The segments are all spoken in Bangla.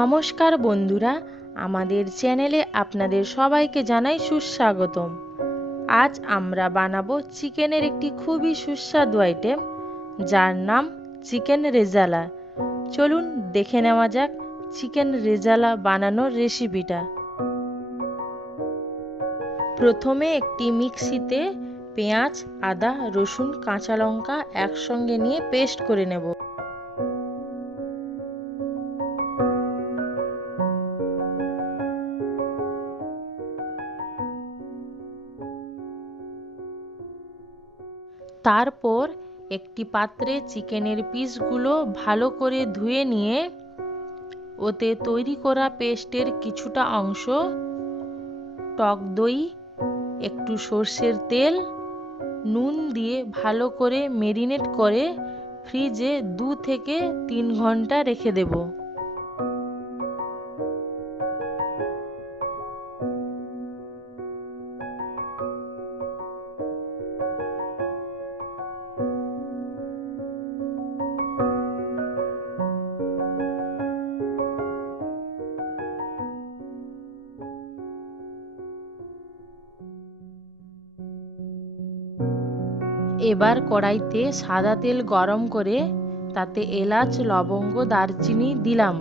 নমস্কার বন্ধুরা, আমাদের চ্যানেলে আপনাদের সবাইকে জানাই সুস্বাগতম। আজ আমরা বানাবো চিকেনের একটি খুবই সুস্বাদু আইটেম, যার নাম চিকেন রেজালা। চলুন দেখে নেওয়া যাক চিকেন রেজালা বানানোর রেসিপিটা। প্রথমে একটি মিক্সিতে পেঁয়াজ, আদা, রসুন, কাঁচা লঙ্কা একসঙ্গে নিয়ে পেস্ট করে নেব। তারপর একটি পাত্রে চিকেনের পিসগুলো ভালো করে ধুয়ে নিয়ে ওতে তৈরি করা পেস্টের কিছুটা অংশ, টক দই, একটু সর্ষের তেল, নুন দিয়ে ভালো করে ম্যারিনেট করে ফ্রিজে 2 থেকে 3 ঘন্টা রেখে দেব। এবার কড়াইতে সাদা তেল গরম করে তাতে এলাচ, লবঙ্গ, দারচিনি দিলাম।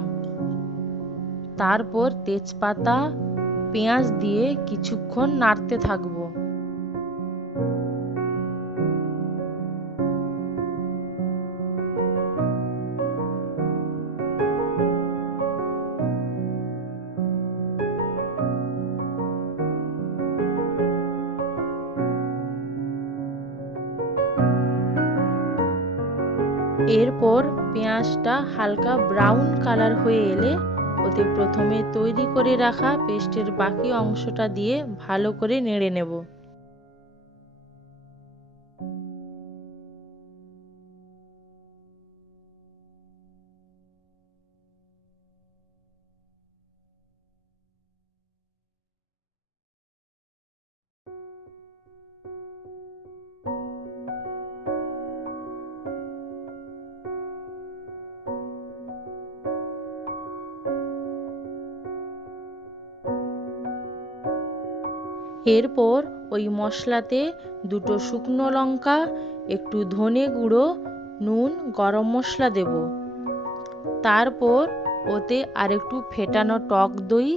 তারপর তেজপাতা, পেঁয়াজ দিয়ে কিছুক্ষণ নাড়তে থাকবো। এরপর পেঁয়াজটা হালকা ব্রাউন কালার হয়ে এলে ওতে প্রথমে তৈরি করে রাখা পেস্টের বাকি অংশটা দিয়ে ভালো করে নেড়ে নেব। এরপর ওই মশলাতে 2টো শুকনো লঙ্কা, একটু ধনে গুঁড়ো, নুন, গরম মশলা দেব। তারপর ওতে আরেকটু ফেটানো টক দই,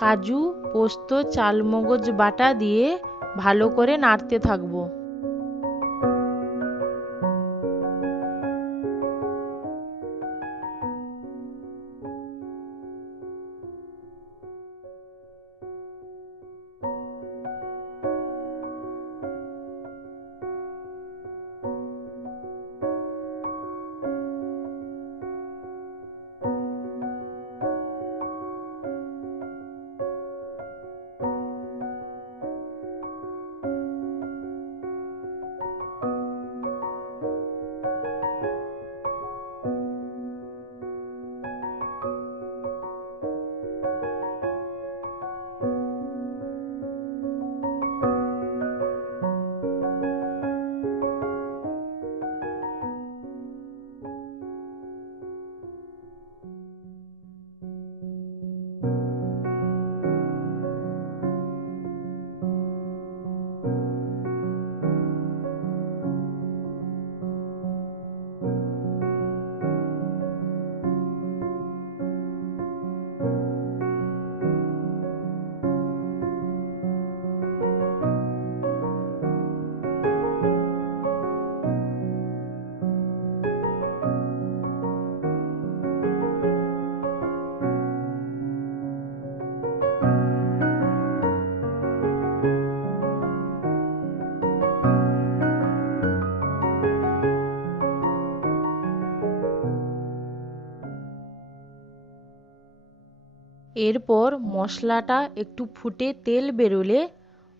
কাজু, পোস্ত, চালমগজ বাটা দিয়ে ভালো করে নাড়তে থাকবো। এরপর মশলাটা একটু ফুটে তেল বেরোলে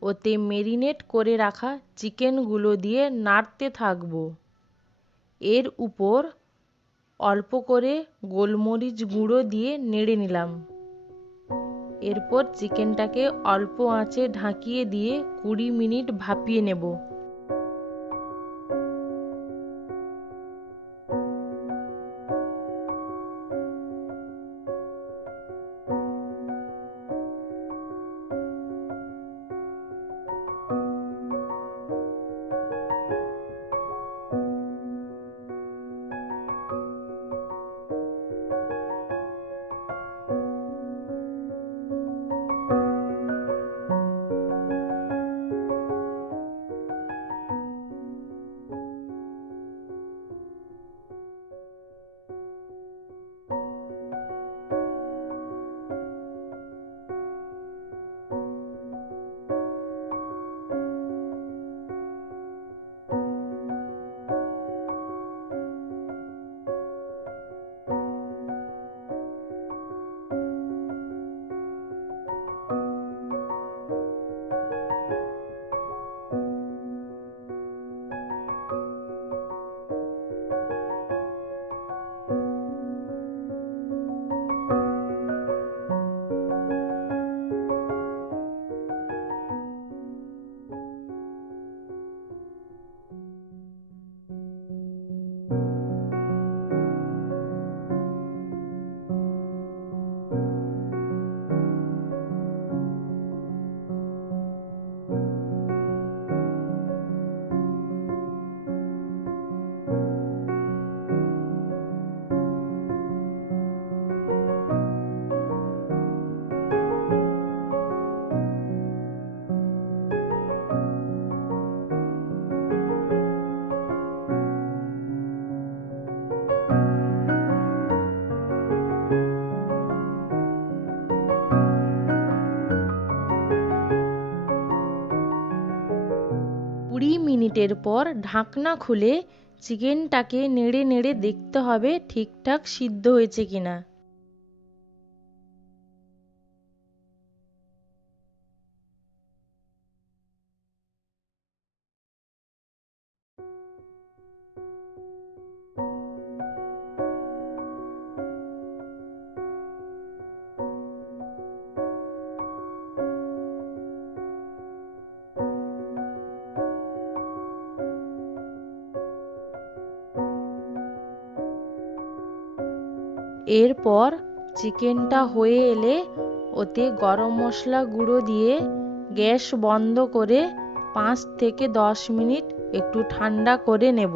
ওতে ম্যারিনেট করে রাখা চিকেনগুলো দিয়ে নাড়তে থাকবো। এর উপর অল্প করে গোলমরিচ গুঁড়ো দিয়ে নেড়ে নিলাম। এরপর চিকেনটাকে অল্প আঁচে ঢাকিয়ে দিয়ে 20 মিনিট ভাপিয়ে নেব। মিনিটের পর ঢাকনা খুলে চিকেনটাকে নেড়ে নেড়ে দেখতে হবে ঠিকঠাক সিদ্ধ হয়েছে কিনা। এরপর চিকেনটা হয়ে এলে ওতে গরম মশলা গুঁড়ো দিয়ে গ্যাস বন্ধ করে 5 থেকে 10 মিনিট একটু ঠান্ডা করে নেব।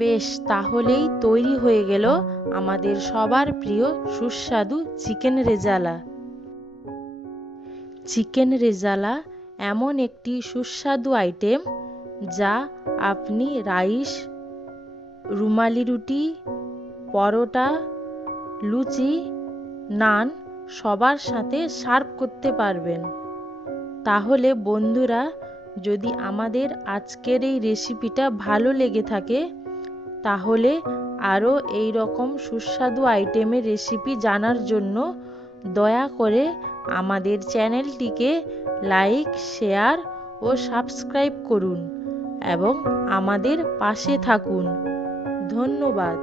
বেশ, তাহলেই তৈরি হয়ে গেল আমাদের সবার প্রিয় সুস্বাদু চিকেন রেজালা। চিকেন রেজালা এমন একটি সুস্বাদু আইটেম যা আপনি রাইস, রুমালি রুটি, পরোটা, লুচি, নান সবার সাথে সার্ভ করতে পারবেন। তাহলে বন্ধুরা, যদি আমাদের আজকের এই রেসিপিটা ভালো লেগে থাকে তাহলে আরও এই রকম সুস্বাদু আইটেমের রেসিপি জানার জন্য দয়া করে আমাদের চ্যানেলটিকে লাইক, শেয়ার ও সাবস্ক্রাইব করুন এবং আমাদের পাশে থাকুন। ধন্যবাদ।